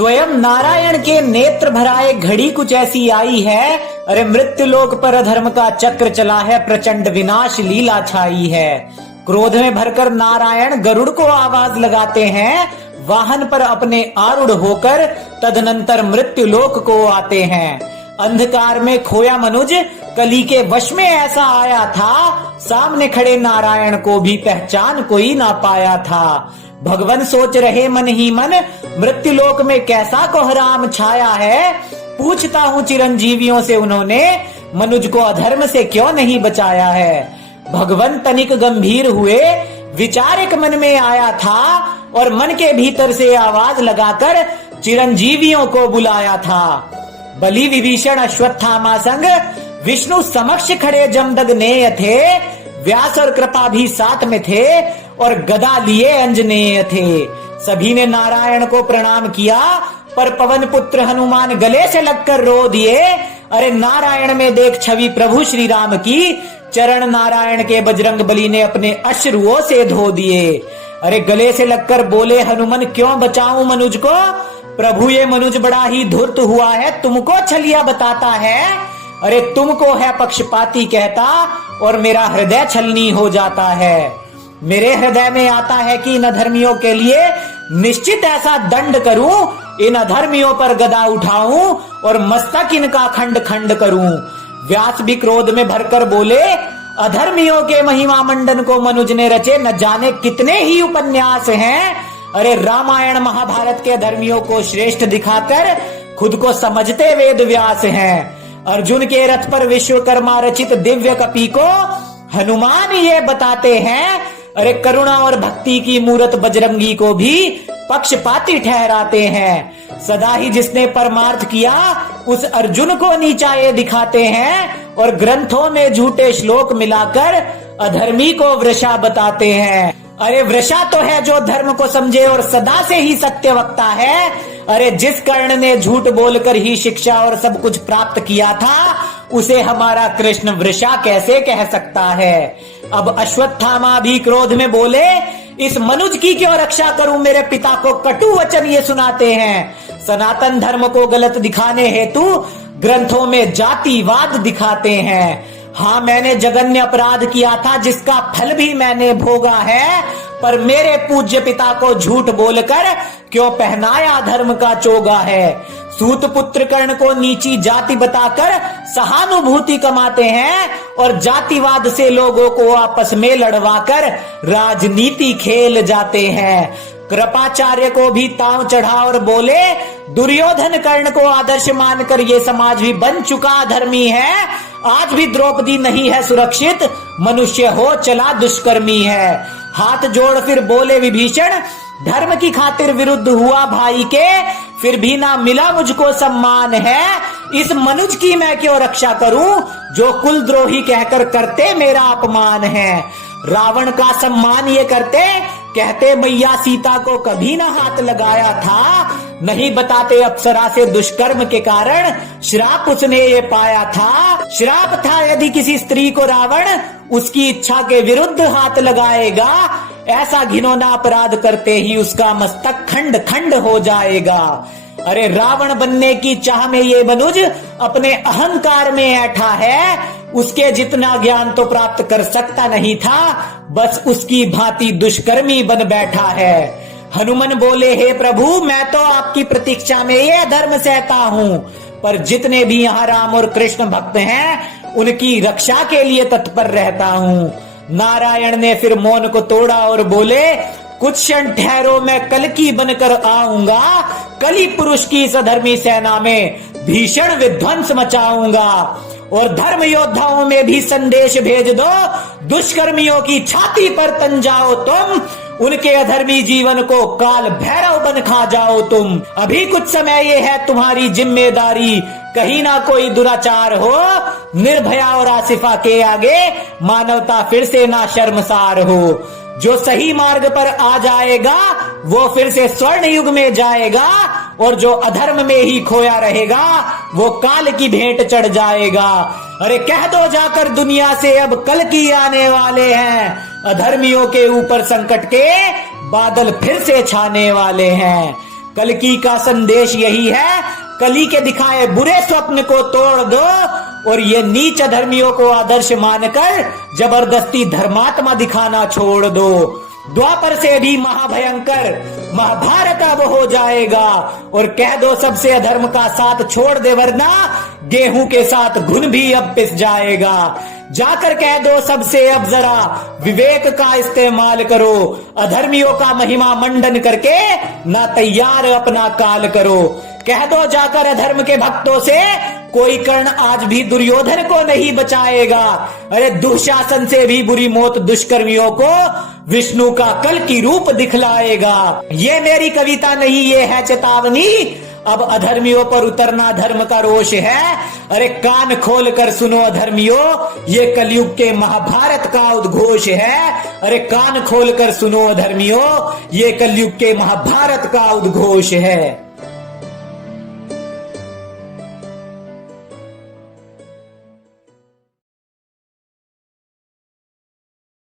स्वयं नारायण के नेत्र भराए घड़ी कुछ ऐसी आई है। अरे मृत्यु लोक पर अधर्म का चक्र चला है, प्रचंड विनाश लीला छाई है। क्रोध में भरकर नारायण गरुड़ को आवाज लगाते हैं, वाहन पर अपने आरूढ़ होकर तदनंतर मृत्यु लोक को आते हैं। अंधकार में खोया मनुज कली के वश में ऐसा आया था, सामने खड़े नारायण को भी पहचान कोई ना पाया था। भगवान सोच रहे मन ही मन, मृत्यु लोक में कैसा कोहराम छाया है। पूछता हूँ चिरंजीवियों से, उन्होंने मनुज को अधर्म से क्यों नहीं बचाया है। भगवान तनिक गंभीर हुए, विचार एक मन में आया था और मन के भीतर से आवाज लगाकर चिरंजीवियों को बुलाया था। बलि विभीषण अश्वत्थामा संग विष्णु समक्ष खड़े जमदग्नेय थे, व्यास और कृपा भी साथ में थे और गदा लिए अंजनेय थे। सभी ने नारायण को प्रणाम किया, पर पवन पुत्र हनुमान गले से लगकर रो दिए। अरे नारायण में देख छवि प्रभु श्री राम की, चरण नारायण के बजरंग बली ने अपने अश्रुओं से धो दिए। अरे गले से लगकर बोले हनुमान, क्यों बचाऊं मनुज को। प्रभु ये मनुज बड़ा ही धूर्त हुआ है, तुमको छलिया बताता है। अरे तुमको है पक्षपाती कहता और मेरा हृदय छलनी हो जाता है। मेरे हृदय में आता है कि इन अधर्मियों के लिए निश्चित ऐसा दंड करूं, इन अधर्मियों पर गदा उठाऊं और मस्तक इनका खंड खंड करूं। व्यास भी क्रोध में भरकर बोले, अधर्मियों के महिमा मंडन को मनुज ने रचे न जाने कितने ही उपन्यास हैं। अरे रामायण महाभारत के धर्मियों को श्रेष्ठ दिखाकर खुद को समझते वेद व्यास हैं। अर्जुन के रथ पर विश्वकर्मा रचित दिव्य कपि को हनुमान ये बताते हैं। अरे करुणा और भक्ति की मूरत बजरंगी को भी पक्षपाती ठहराते हैं। सदा ही जिसने परमार्थ किया उस अर्जुन को नीचा ये दिखाते हैं और ग्रंथों में झूठे श्लोक मिलाकर अधर्मी को वृषा बताते हैं। अरे वृषा तो है जो धर्म को समझे और सदा से ही सत्य वक्ता है। अरे जिस कर्ण ने झूठ बोलकर ही शिक्षा और सब कुछ प्राप्त किया था, उसे हमारा कृष्ण वृषा कैसे कह सकता है। अब अश्वत्थामा भी क्रोध में बोले, इस मनुज की क्यों रक्षा करूं, मेरे पिता को कटु वचन ये सुनाते हैं। सनातन धर्म को गलत दिखाने हेतु ग्रंथों में जातिवाद दिखाते हैं। हाँ मैंने जघन्य अपराध किया था जिसका फल भी मैंने भोगा है, पर मेरे पूज्य पिता को झूठ बोलकर क्यों पहनाया धर्म का चोगा है। सूत पुत्र कर्ण को नीची जाति बताकर सहानुभूति कमाते हैं और जातिवाद से लोगों को आपस में लड़वाकर राजनीति खेल जाते हैं। कृपाचार्य को भी ताव चढ़ा और बोले, दुर्योधन कर्ण को आदर्श मानकर ये समाज भी बन चुका धर्मी है। आज भी द्रौपदी नहीं है सुरक्षित, मनुष्य हो चला दुष्कर्मी है। हाथ जोड़ फिर बोले विभीषण, धर्म की खातिर विरुद्ध हुआ भाई के, फिर भी ना मिला मुझको सम्मान है। इस मनुज की मैं क्यों रक्षा करूं, जो कुलद्रोही कहकर करते मेरा अपमान है। रावण का सम्मान ये करते, कहते मैया सीता को कभी ना हाथ लगाया था। नहीं बताते अप्सरा से दुष्कर्म के कारण श्राप उसने ये पाया था। श्राप था यदि किसी स्त्री को रावण उसकी इच्छा के विरुद्ध हाथ लगाएगा, ऐसा घिनौना अपराध करते ही उसका मस्तक खंड खंड हो जाएगा। अरे रावण बनने की चाह में ये मनुज अपने अहंकार में ऐठा है, उसके जितना ज्ञान तो प्राप्त कर सकता नहीं था, बस उसकी भांति दुष्कर्मी बन बैठा है। हनुमान बोले, हे प्रभु मैं तो आपकी प्रतीक्षा में ये धर्म सहता हूँ, पर जितने भी यहाँ राम और कृष्ण भक्त हैं उनकी रक्षा के लिए तत्पर रहता हूँ। नारायण ने फिर मौन को तोड़ा और बोले, कुछ क्षण ठहरो, मैं कल्कि बनकर आऊंगा। कली पुरुष की इस अधर्मी सेना में भीषण विध्वंस मचाऊंगा और धर्म योद्धाओं में भी संदेश भेज दो, दुष्कर्मियों की छाती पर तन जाओ तुम, उनके अधर्मी जीवन को काल भैरव बन खा जाओ तुम। अभी कुछ समय ये है तुम्हारी जिम्मेदारी, कहीं ना कोई दुराचार हो। निर्भया और आसिफा के आगे मानवता फिर से ना शर्मसार हो। जो सही मार्ग पर आ जाएगा वो फिर से स्वर्ण युग में जाएगा, और जो अधर्म में ही खोया रहेगा वो काल की भेंट चढ़ जाएगा। अरे कह दो जाकर दुनिया से, अब कल की आने वाले हैं, अधर्मियों के ऊपर संकट के बादल फिर से छाने वाले हैं। कल्कि का संदेश यही है, कली के दिखाए बुरे स्वप्न को तोड़ दो और ये नीच धर्मियों को आदर्श मानकर जबरदस्ती धर्मात्मा दिखाना छोड़ दो। द्वापर से भी महाभयंकर महाभारत अब हो जाएगा और कह दो सबसे अधर्म का साथ छोड़ दे, वरना गेहूं के साथ घुन भी अब पिस जाएगा। जाकर कह दो सबसे अब जरा विवेक का इस्तेमाल करो, अधर्मियों का महिमा मंडन करके ना तैयार अपना काल करो। कह दो जाकर अधर्म के भक्तों से, कोई कर्ण आज भी दुर्योधन को नहीं बचाएगा। अरे दुशासन से भी बुरी मौत दुष्कर्मियों को विष्णु का कल्कि रूप दिखलाएगा। ये मेरी कविता नहीं, ये है चेतावनी, अब अधर्मियों पर उतरना धर्म का रोष है। अरे कान खोल कर सुनो अधर्मियों, ये कलयुग के महाभारत का उद्घोष है। अरे कान खोल कर सुनो अधर्मियों, ये कलयुग के महाभारत का उद्घोष है।